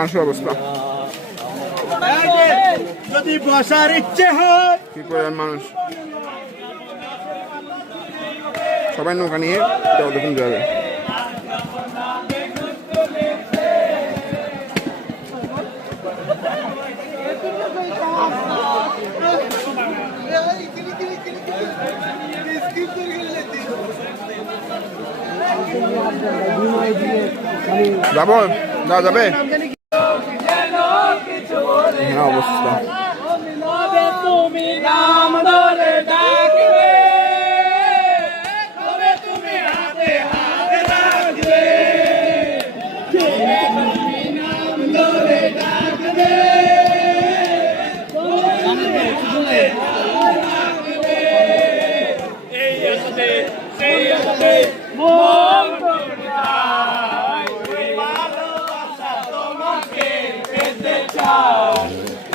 মানুষের অবস্থা যদি বসার ইচ্ছে হয় কি পরিমাণ মানুষ, সবাই নৌকা নিয়ে দেখুন যাবে। যাবো, যাওয়া যাবে অবস্থা। তুমি নাম ধরে ডাকবে, তুমি হাতে হাত রাখবে, তুমি নাম ধরে ডাকবে, এই আসতে সেই আসতে মন চায়, ভালোবাসা তোমাকে পেতে চাও,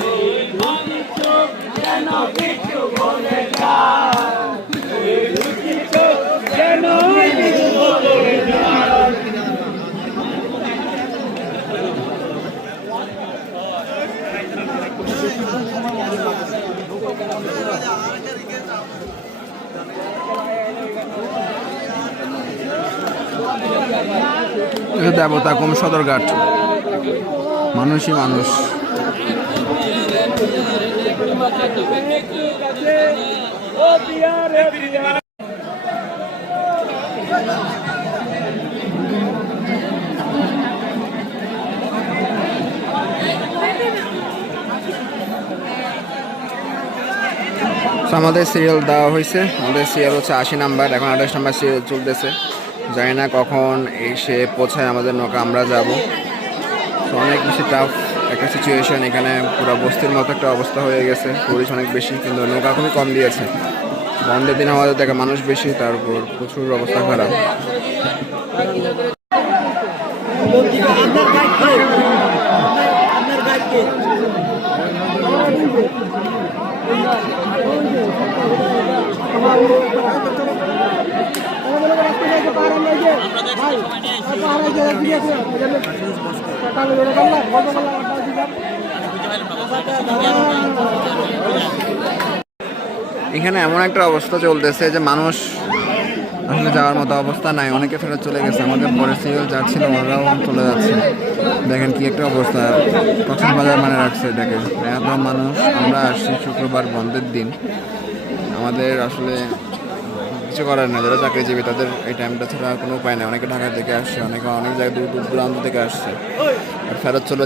এই মঞ্চ যেন কিছু বলে যায়, এই কিছু যেন কিছু বলে যায়। দেবতা কম সদরঘাট, মানুষই মানুষ। আমাদের সিরিয়াল দেওয়া হয়েছে, আমাদের সিরিয়াল হচ্ছে 80 নাম্বার, এখন 28 নাম্বার সিরিয়াল চলতেছে। জানি না কখন এসে পৌঁছায় আমাদের নৌকা, আমরা যাব। তো অনেক বেশি টাফ একটা সিচুয়েশন, এখানে পুরো বস্তির মতো একটা অবস্থা হয়ে গেছে, টুরিস্ট অনেক বেশি কিন্তু নৌকা খুবই কম দিয়েছে। বন্ধের দিন আমাদের দেখা মানুষ বেশি, তার উপর প্রচুর অবস্থা খারাপ। এখানে এমন একটা অবস্থা চলতেছে যে মানুষ আসলে যাওয়ার মতো অবস্থা নাই, অনেকে ফেরত চলে গেছে। আমাদের পরে সিরিয়াল যা ছিল ওরাও চলে যাচ্ছে। দেখেন কি একটা অবস্থা, কক্সবাজার মানে রাখছে, দেখেন এত মানুষ। আমরা আসছি শুক্রবার বন্ধের দিন, আমাদের আসলে কিছু করার না, যারা চাকরিজীবী তাদের এই টাইমটা ছাড়া কোনো উপায় নেই। অনেকে ঢাকা থেকে আসছে, অনেকে অনেক জায়গায় দূর দূরান্ত থেকে আসছে, আর ফেরত চলে